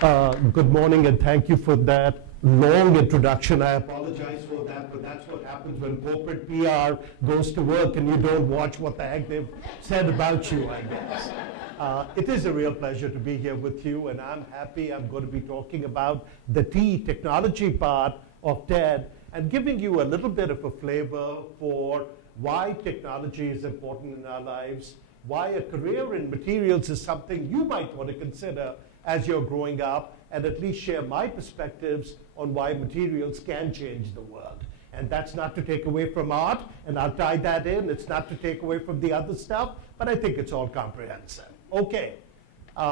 Good morning, and thank you for that long introduction. I apologize for that, but that's what happens when corporate PR goes to work and you don't watch what the heck they've said about you, I guess. It is a real pleasure to be here with you, and I'm happy I'm going to be talking about the T, technology part of TED, and giving you a little bit of a flavor for why technology is important in our lives, why a career in materials is something you might want to consider as you're growing up, and at least share my perspectives on why materials can change the world. And that's not to take away from art, and I'll tie that in. It's not to take away from the other stuff, but I think it's all comprehensive. Okay. Do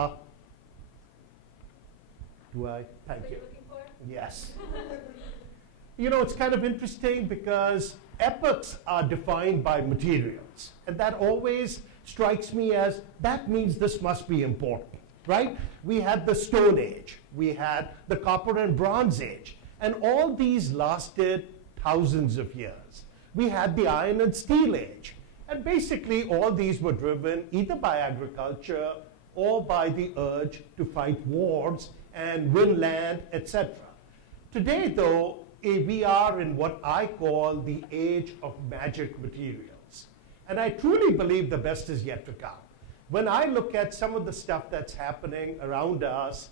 I? Thank you. Looking for? Yes. You know, it's kind of interesting because epochs are defined by materials, and that always strikes me as that means this must be important. Right? We had the Stone Age, we had the Copper and Bronze Age, and all these lasted thousands of years. We had the Iron and Steel Age, and basically all these were driven either by agriculture or by the urge to fight wars and win land, etc. Today, though, we are in what I call the age of magic materials, and I truly believe the best is yet to come. When I look at some of the stuff that's happening around us,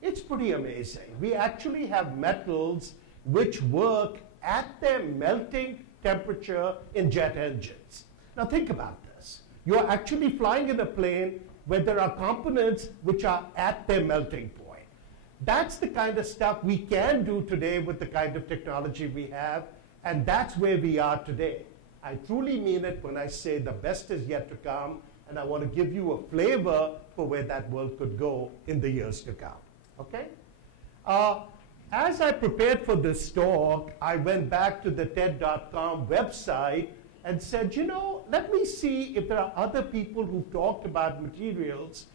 it's pretty amazing. We actually have metals which work at their melting temperature in jet engines. Now think about this. You're actually flying in a plane where there are components which are at their melting point. That's the kind of stuff we can do today with the kind of technology we have, and that's where we are today. I truly mean it when I say the best is yet to come, and I want to give you a flavor for where that world could go in the years to come. Okay? As I prepared for this talk, I went back to the TED.com website and said, you know, let me see if there are other people who've talked about materials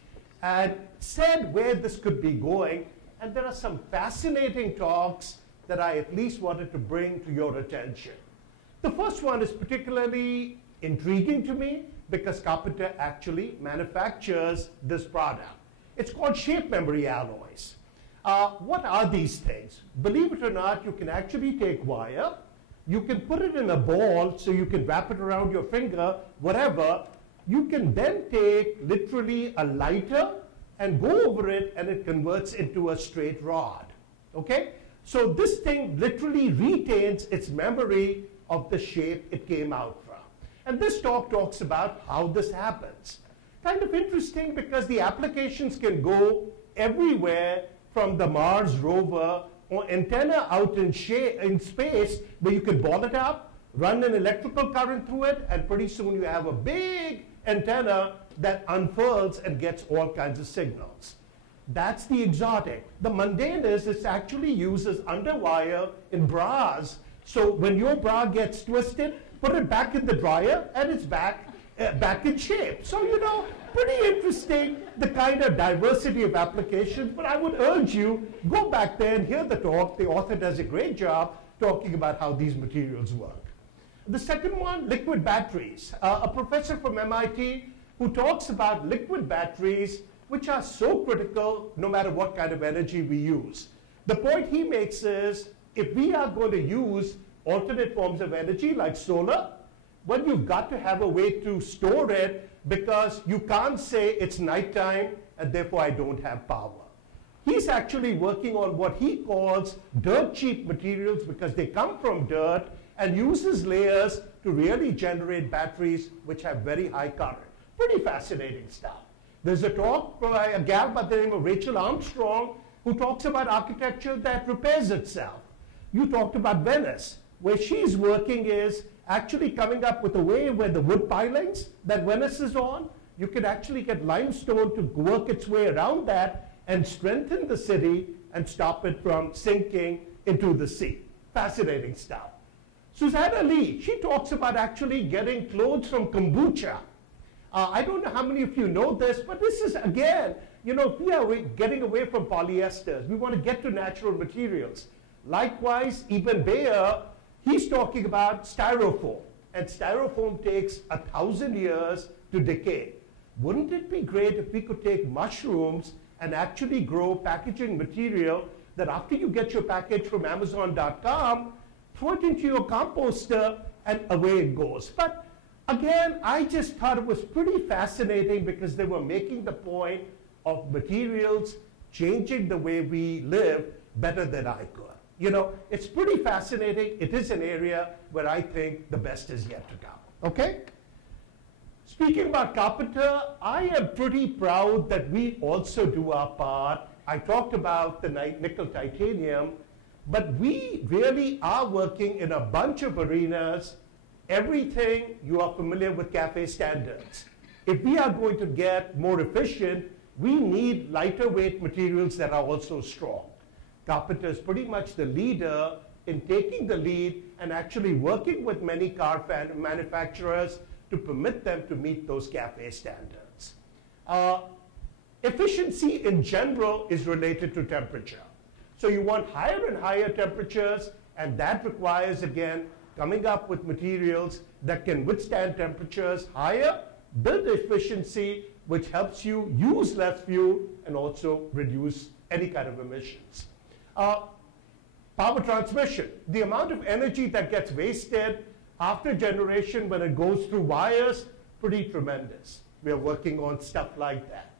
and said where this could be going. And there are some fascinating talks that I at least wanted to bring to your attention. The first one is particularly intriguing to me, because Carpenter actually manufactures this product. It's called shape memory alloys. What are these things? Believe it or not, you can actually take wire, you can put it in a ball so you can wrap it around your finger, whatever. You can then take literally a lighter and go over it, and it converts into a straight rod. Okay? So this thing literally retains its memory of the shape it came out from. And this talk talks about how this happens. Kind of interesting because the applications can go everywhere, from the Mars rover or antenna out in space, where you can ball it up, run an electrical current through it, and pretty soon you have a big antenna that unfurls and gets all kinds of signals. That's the exotic. The mundane is it's actually used as underwire in bras. So when your bra gets twisted, put it back in the dryer, and it's back in shape. So, you know, pretty interesting, the kind of diversity of applications. But I would urge you, go back there and hear the talk. The author does a great job talking about how these materials work. The second one, liquid batteries. A professor from MIT who talks about liquid batteries, which are so critical no matter what kind of energy we use. The point he makes is, if we are going to use alternate forms of energy like solar, well, you've got to have a way to store it, because you can't say it's nighttime and therefore I don't have power. He's actually working on what he calls dirt cheap materials, because they come from dirt, and uses layers to really generate batteries which have very high current. Pretty fascinating stuff. There's a talk by a gal by the name of Rachel Armstrong who talks about architecture that repairs itself. You talked about Venice. Where she's working is actually coming up with a way where the wood pilings that Venice is on, you can actually get limestone to work its way around that and strengthen the city and stop it from sinking into the sea. Fascinating stuff. Susanna Lee, she talks about actually getting clothes from kombucha. I don't know how many of you know this, but this is, again, you know, we are getting away from polyesters. We want to get to natural materials. Likewise, Eben Bayer, he's talking about styrofoam. And styrofoam takes 1,000 years to decay. Wouldn't it be great if we could take mushrooms and actually grow packaging material that after you get your package from Amazon.com, throw it into your composter and away it goes. But again, I just thought it was pretty fascinating because they were making the point of materials changing the way we live better than I could. You know, it's pretty fascinating. It is an area where I think the best is yet to come. Okay? Speaking about Carpenter, I am pretty proud that we also do our part. I talked about the nickel titanium, but we really are working in a bunch of arenas. Everything, you are familiar with CAFE standards. If we are going to get more efficient, we need lighter weight materials that are also strong. Carpenter is pretty much the leader in taking the lead and actually working with many car manufacturers to permit them to meet those CAFE standards. Efficiency in general is related to temperature. So you want higher and higher temperatures, and that requires, again, coming up with materials that can withstand temperatures higher, build efficiency, which helps you use less fuel and also reduce any kind of emissions. Power transmission, the amount of energy that gets wasted after generation when it goes through wires, pretty tremendous. We are working on stuff like that.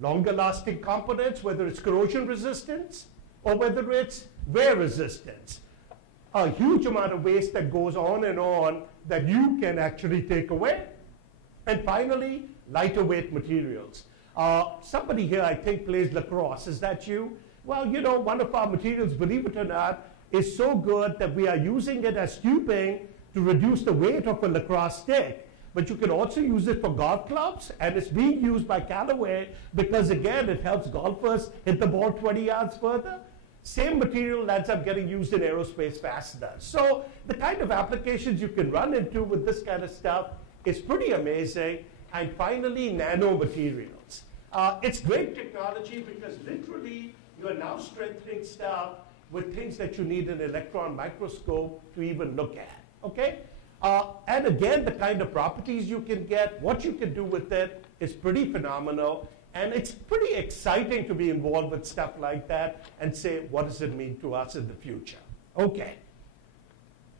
Longer lasting components, whether it's corrosion resistance or whether it's wear resistance. A huge amount of waste that goes on that you can actually take away. And finally, lighter weight materials. Somebody here, I think, plays lacrosse. Is that you? Well, you know, one of our materials, believe it or not, is so good that we are using it as tubing to reduce the weight of a lacrosse stick. But you can also use it for golf clubs, and it's being used by Callaway because, again, it helps golfers hit the ball 20 yards further. Same material ends up getting used in aerospace fasteners. So the kind of applications you can run into with this kind of stuff is pretty amazing. And finally, nanomaterials. It's great technology because literally you are now strengthening stuff with things that you need an electron microscope to even look at. Okay? And again, the kind of properties you can get, what you can do with it is pretty phenomenal. And it's pretty exciting to be involved with stuff like that and say, what does it mean to us in the future? Okay.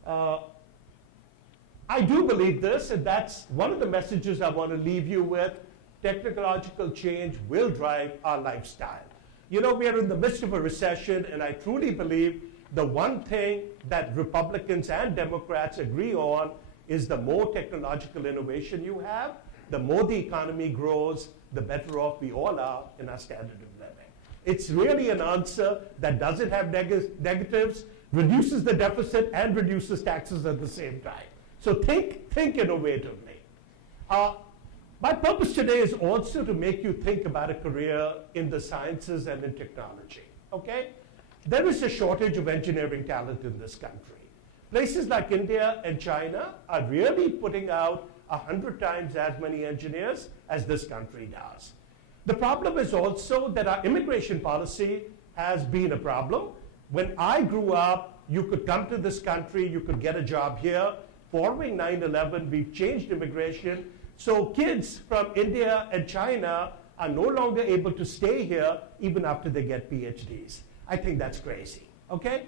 I do believe this, and that's one of the messages I want to leave you with. Technological change will drive our lifestyle. You know, we are in the midst of a recession, and I truly believe the one thing that Republicans and Democrats agree on is the more technological innovation you have, the more the economy grows, the better off we all are in our standard of living. It's really an answer that doesn't have negatives, reduces the deficit, and reduces taxes at the same time. So think innovatively. My purpose today is also to make you think about a career in the sciences and in technology, okay? There is a shortage of engineering talent in this country. Places like India and China are really putting out 100 times as many engineers as this country does. The problem is also that our immigration policy has been a problem. When I grew up, you could come to this country, you could get a job here. Following 9/11, we've changed immigration. So kids from India and China are no longer able to stay here even after they get PhDs. I think that's crazy, okay?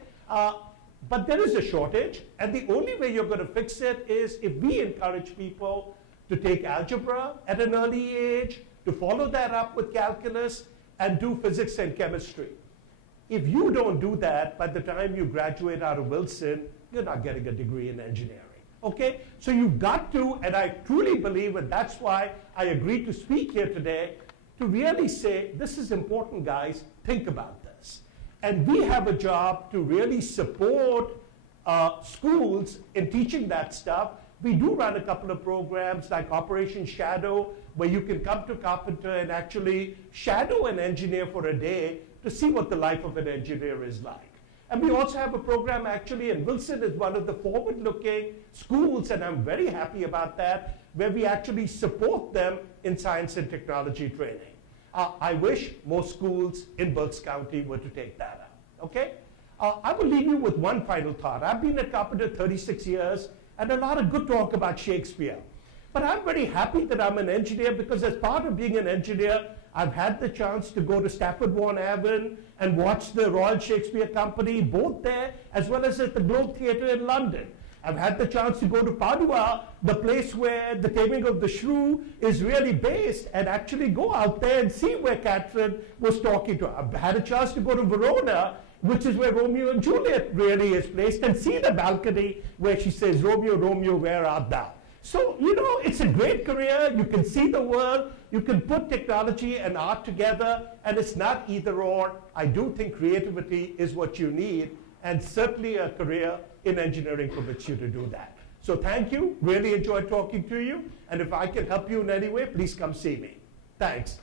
But there is a shortage, and the only way you're going to fix it is if we encourage people to take algebra at an early age, to follow that up with calculus, and do physics and chemistry. If you don't do that, by the time you graduate out of Wilson, you're not getting a degree in engineering. Okay? So you've got to, and I truly believe, and that's why I agreed to speak here today, to really say, this is important, guys, think about this. And we have a job to really support schools in teaching that stuff. We do run a couple of programs like Operation Shadow, where you can come to Carpenter and actually shadow an engineer for a day to see what the life of an engineer is like. And we also have a program actually, and Wilson is one of the forward-looking schools, and I'm very happy about that, where we actually support them in science and technology training. I wish most schools in Berks County were to take that up, okay? I will leave you with one final thought. I've been at Carpenter 36 years, and a lot of good talk about Shakespeare. But I'm very happy that I'm an engineer because as part of being an engineer, I've had the chance to go to Stafford Vaughan Avon and watch the Royal Shakespeare Company, both there as well as at the Globe Theatre in London. I've had the chance to go to Padua, the place where the Taming of the Shrew is really based, and actually go out there and see where Catherine was talking to her. I've had a chance to go to Verona, which is where Romeo and Juliet really is placed, and see the balcony where she says, Romeo, Romeo, where art thou? So, you know, it's a great career. You can see the world. You can put technology and art together, and it's not either or. I do think creativity is what you need, and certainly a career in engineering permits you to do that. So thank you. Really enjoyed talking to you. And if I can help you in any way, please come see me. Thanks.